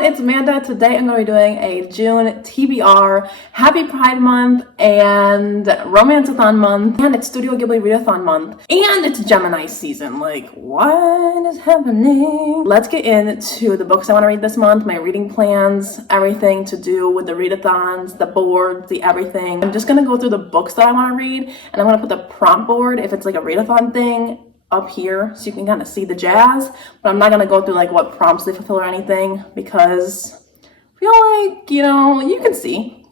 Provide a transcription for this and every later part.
everyone, it's Amanda. Today I'm going to be doing a June TBR, Happy Pride Month, and Romanceathon Month, and it's Studio Ghibli Readathon Month, and it's Gemini season. Like, what is happening? Let's get into the books I want to read this month, my reading plans, everything to do with the readathons, the board, the everything. I'm just going to go through the books that I want to read, and I'm going to put the prompt board, if it's like a readathon thing, up here so you can kind of see the jazz, but I'm not going to go through like what prompts they fulfill or anything because I feel like, you can see,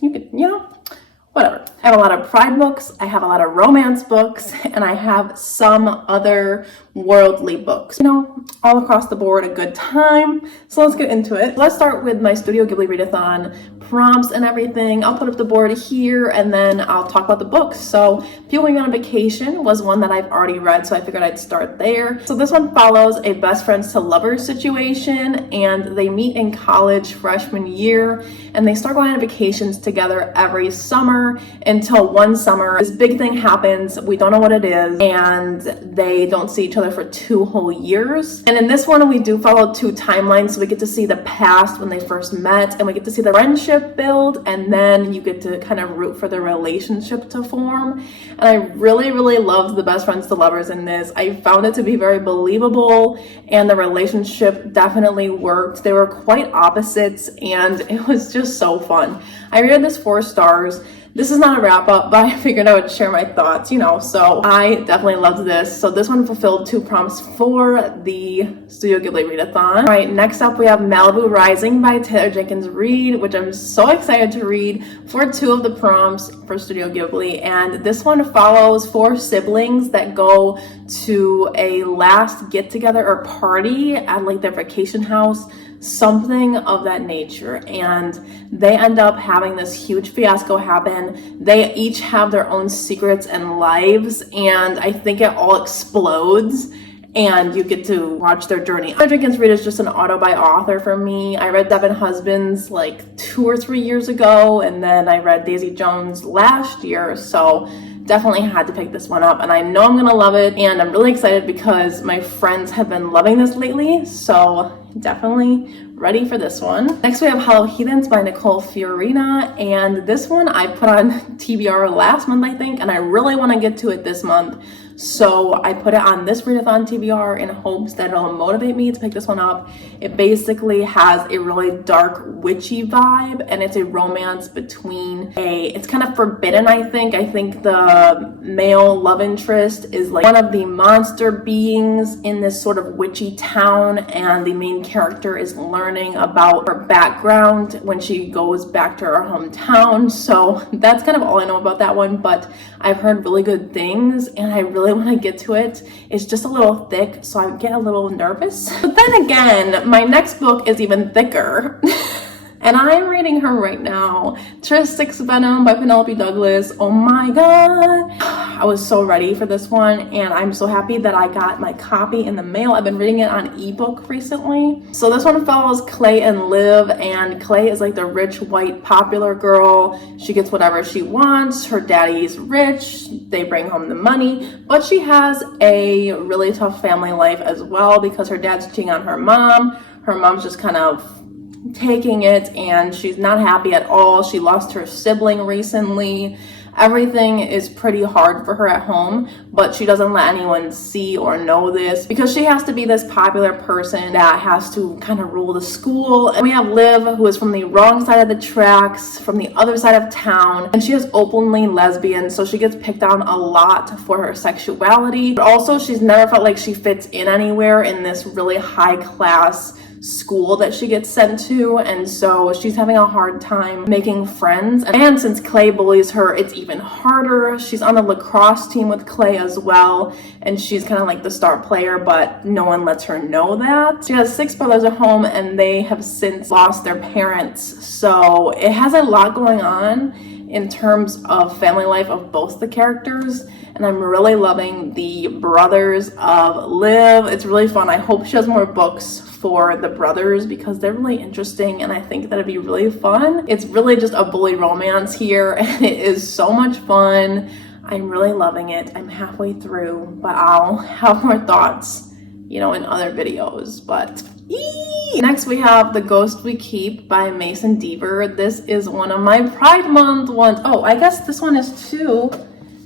whatever. I have a lot of pride books, I have a lot of romance books, and I have some other worldly books, all across the board, a good time. So let's get into it. Let's start with my Studio Ghibli readathon prompts and everything. I'll put up the board here and then I'll talk about the books. So People Going on Vacation was one that I've already read, so I figured I'd start there. So this one follows a best friends to lovers situation, and they meet in college freshman year, and they start going on vacations together every summer until one summer this big thing happens. We don't know what it is, and they don't see each other for 2 whole years. And in this one, we do follow 2 timelines, so we get to see the past when they first met, and we get to see the friendship build, and then you get to kind of root for the relationship to form. And I really loved the best friends to lovers in this. I found it to be very believable, and the relationship definitely worked. They were quite opposites, and it was just so fun. I rated this 4 stars. This is not a wrap up, but I figured I would share my thoughts, so I definitely loved this. So this one fulfilled 2 prompts for the Studio Ghibli readathon. All right, next up we have Malibu Rising by Jenkins Reid, which I'm so excited to read for 2 of the prompts for Studio Ghibli. And this one follows 4 siblings that go to a last get together or party at like their vacation house, something of that nature, and they end up having this huge fiasco happen. They each have their own secrets and lives, and I think it all explodes, and you get to watch their journey. Jenkins Reid is just an auto by author for me. I read Seven Husbands like 2 or 3 years ago, and then I read Daisy Jones last year, so definitely had to pick this one up, and I know I'm gonna love it, and I'm really excited because my friends have been loving this lately, so definitely ready for this one. Next we have Hello Heathens by Nicole Fiorina, and this one I put on TBR last month, I think, and I really want to get to it this month. So I put it on this readathon TBR in hopes that it'll motivate me to pick this one up. It basically has a really dark witchy vibe, and it's a romance between it's kind of forbidden, I think. I think the male love interest is like one of the monster beings in this sort of witchy town, and the main character is learning about her background when she goes back to her hometown. So that's kind of all I know about that one, but I've heard really good things, and I really want to get to it. It's just a little thick, so I get a little nervous. But then again, my next book is even thicker. And I'm reading her right now, Tristix Venom by Penelope Douglas. Oh my god. I was so ready for this one, and I'm so happy that I got my copy in the mail. I've been reading it on ebook recently. So this one follows Clay and Liv, and Clay is like the rich, white, popular girl. She gets whatever she wants. Her daddy's rich. They bring home the money, but she has a really tough family life as well because her dad's cheating on her mom. Her mom's just kind of taking it, and she's not happy at all. She lost her sibling recently. Everything is pretty hard for her at home, but she doesn't let anyone see or know this because she has to be this popular person that has to kind of rule the school. And we have Liv, who is from the wrong side of the tracks, from the other side of town, and she is openly lesbian, so she gets picked on a lot for her sexuality. But also, she's never felt like she fits in anywhere in this really high class school that she gets sent to, and so she's having a hard time making friends. And since Clay bullies her, it's even harder. She's on the lacrosse team with Clay as well, and she's kind of like the star player, but no one lets her know that. She has 6 brothers at home, and they have since lost their parents, so it has a lot going on in terms of family life of both the characters, and I'm really loving the brothers of Liv. It's really fun. I hope she has more books for the brothers because they're really interesting, and I think that'd be really fun. It's really just a bully romance here, and it is so much fun. I'm really loving it. I'm halfway through, but I'll have more thoughts, in other videos. But Next we have The Ghost We Keep by Mason Deaver. This is one of my Pride Month ones. Oh, I guess this one is too.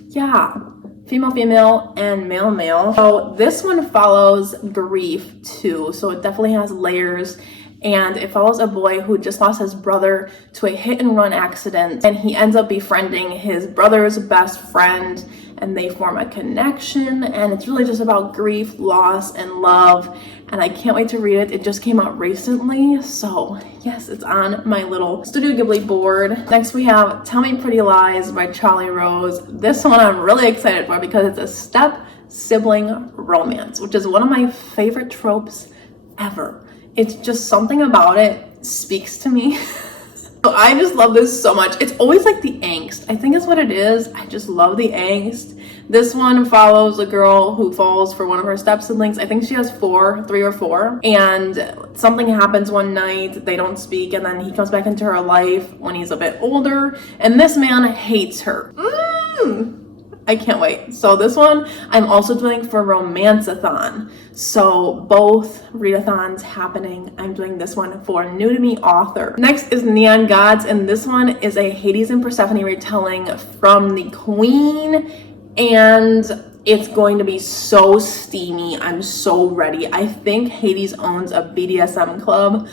Yeah. Female, and male. So this one follows grief too. So it definitely has layers. And it follows a boy who just lost his brother to a hit and run accident. And he ends up befriending his brother's best friend. And they form a connection. And it's really just about grief, loss, and love. And I can't wait to read it. It just came out recently. So yes, it's on my little Studio Ghibli board. Next we have Tell Me Pretty Lies by Charleigh Rose. This one I'm really excited for because it's a step sibling romance, which is one of my favorite tropes ever. It's just something about it speaks to me. I just love this so much. It's always like the angst. I think it's what it is. I just love the angst. This one follows a girl who falls for one of her step siblings. I think she has 3 or 4. And something happens one night. They don't speak. And then he comes back into her life when he's a bit older. And this man hates her. I can't wait. So this one I'm also doing for romanceathon. So both readathons happening. I'm doing this one for new to me author. Next is Neon Gods, and this one is a Hades and Persephone retelling from the Queen, and it's going to be so steamy. I'm so ready. I think Hades owns a BDSM club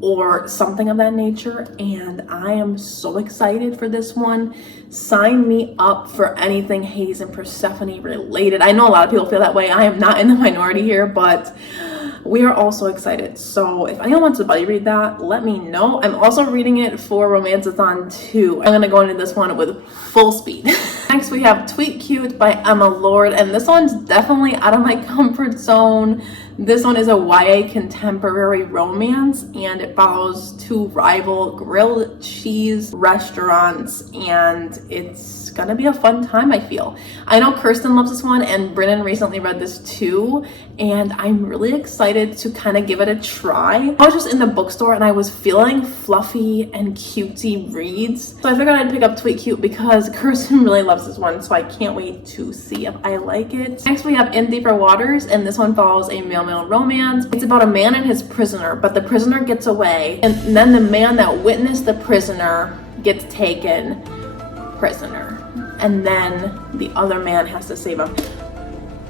or something of that nature, and I am so excited for this one. Sign me up for anything Hades and Persephone related. I know a lot of people feel that way. I am not in the minority here, but we are also excited. So if anyone wants to buddy read that, let me know. I'm also reading it for Romanceathon too. I'm gonna go into this one with full speed. Next we have Tweet Cute by Emma Lord, and this one's definitely out of my comfort zone. This one is a YA contemporary romance, and it follows 2 rival grilled cheese restaurants, and it's gonna be a fun time, I feel. I know Kirsten loves this one, and Brynnan recently read this too, and I'm really excited to kind of give it a try. I was just in the bookstore and I was feeling fluffy and cutesy reads, so I figured I'd pick up Tweet Cute because Kirsten really loves this one, so I can't wait to see if I like it. Next we have In Deeper Waters, and this one follows a male romance. It's about a man and his prisoner, but the prisoner gets away, and then the man that witnessed the prisoner gets taken prisoner, and then the other man has to save him.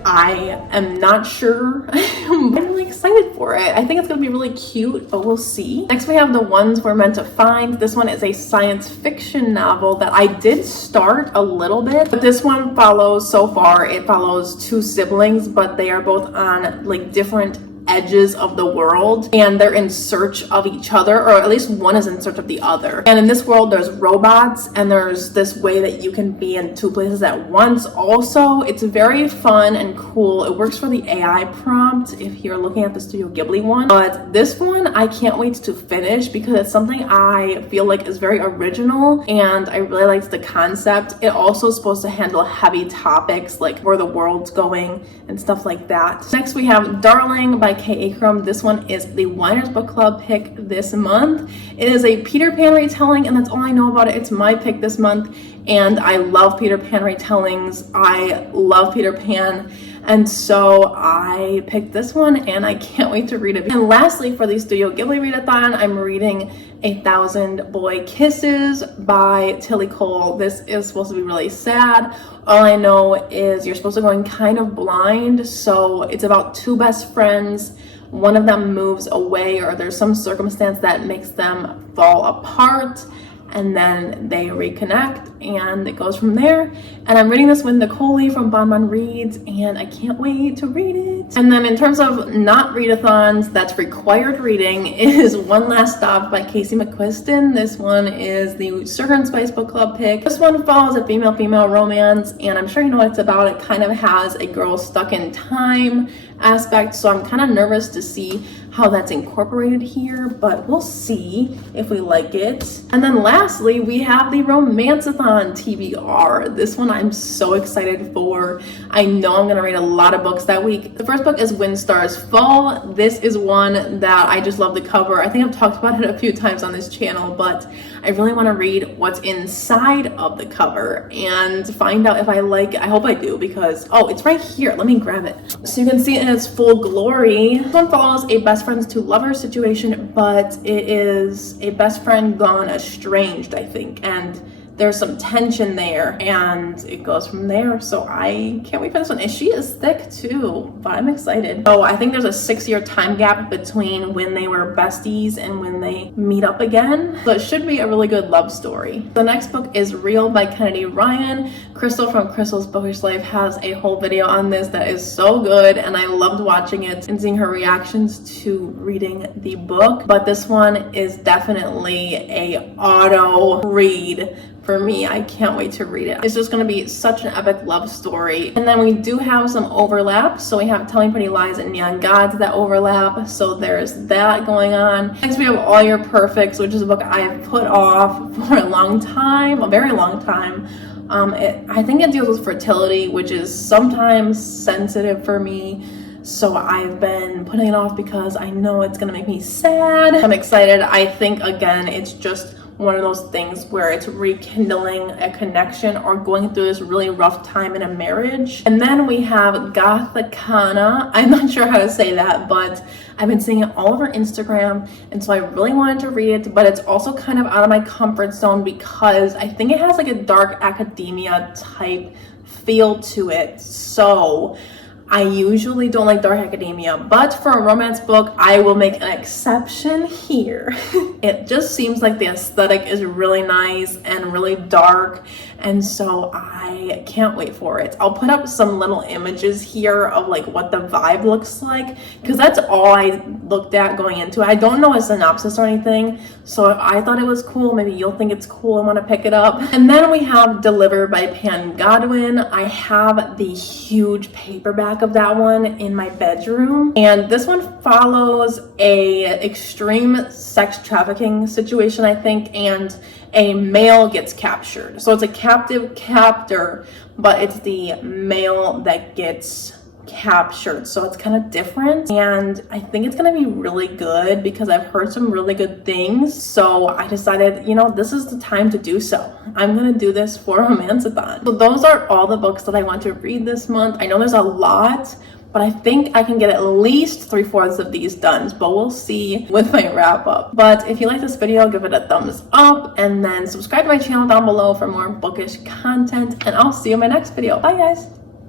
I am not sure. I'm really excited for it. I think it's gonna be really cute, but we'll see. Next we have The Ones We're Meant to Find. This one is a science fiction novel that I did start a little bit, but this one follows, so far, it follows 2 siblings, but they are both on like different edges of the world, and they're in search of each other, or at least one is in search of the other. And in this world there's robots, and there's this way that you can be in 2 places at once. Also, it's very fun and cool. It works for the AI prompt if you're looking at the Studio Ghibli one, but this one I can't wait to finish because it's something I feel like is very original, and I really liked the concept. It also is supposed to handle heavy topics like where the world's going and stuff like that. Next we have Darling by K Ancrum. This one is the Whiners book club pick this month. It is a Peter Pan retelling, and that's all I know about it. It's my pick this month, and I love Peter Pan retellings. I love Peter Pan, and so I picked this one, and I can't wait to read it. And lastly, for the Studio Ghibli readathon, I'm reading 1,000 Boy Kisses by Tille. This is supposed to be really sad. All I know is you're supposed to go in kind of blind, so it's about 2 best friends. One of them moves away, or there's some circumstance that makes them fall apart, and then they reconnect, and it goes from there. And I'm reading this with Nicolee from Bon Reads, and I can't wait to read it. And then in terms of not readathons that's required reading is One Last Stop by Casey McQuiston. This one is the Sugar and Spice book club pick. This one follows a female romance, and I'm sure you know what it's about. It kind of has a girl stuck in time aspect, so I'm kind of nervous to see how that's incorporated here, but we'll see if we like it. And then lastly, we have the Romanceathon TBR. This one I'm so excited for. I know I'm gonna read a lot of books that week. The first book is Windstar's Fall. This is one that I just love the cover. I think I've talked about it a few times on this channel, but I really want to read what's inside of the cover and find out if I like it. I hope I do because, oh, it's right here. Let me grab it. So you can see it in its full glory. This one follows a best friends to lovers situation, but it is a best friend gone estranged, I think. And there's some tension there and it goes from there. So I can't wait for this one. And she is thick too, but I'm excited. So I think there's a 6-year time gap between when they were besties and when they meet up again. So it should be a really good love story. The next book is Real by Kennedy Ryan. Crystal from Crystal's Bookish Life has a whole video on this that is so good, and I loved watching it and seeing her reactions to reading the book. But this one is definitely a auto read for me. I can't wait to read it. It's just going to be such an epic love story. And then we do have some overlap. So we have Telling Pretty Lies and Neon Gods that overlap. So there's that going on. Next we have All Your Perfects, which is a book I've put off for a long time, a very long time. I think it deals with fertility, which is sometimes sensitive for me. So I've been putting it off because I know it's gonna make me sad. I'm excited. I think, again, it's just one of those things where it's rekindling a connection or going through this really rough time in a marriage. And then we have Gotha Kana. I'm not sure how to say that, but I've been seeing it all over Instagram, and so I really wanted to read it, but it's also kind of out of my comfort zone because I think it has like a dark academia type feel to it. So I usually don't like dark academia, but for a romance book, I will make an exception here. It just seems like the aesthetic is really nice and really dark, and so I can't wait for it. I'll put up some little images here of like what the vibe looks like, because that's all I looked at going into it. I don't know a synopsis or anything, so if I thought it was cool, maybe you'll think it's cool and want to pick it up. And then we have Deliver by Pam Godwin. I have the huge paperback of that one in my bedroom, and this one follows a extreme sex trafficking situation, I think, and a male gets captured. So it's a captive captor, but it's the male that gets captured, so it's kind of different, and I think it's gonna be really good because I've heard some really good things. So I decided, you know, this is the time to do so. I'm gonna do this for romanceathon. So those are all the books that I want to read this month. I know there's a lot, but I think I can get at least 3/4 of these done, but we'll see with my wrap up. But if you like this video, give it a thumbs up and then subscribe to my channel down below for more bookish content, and I'll see you in my next video. Bye guys.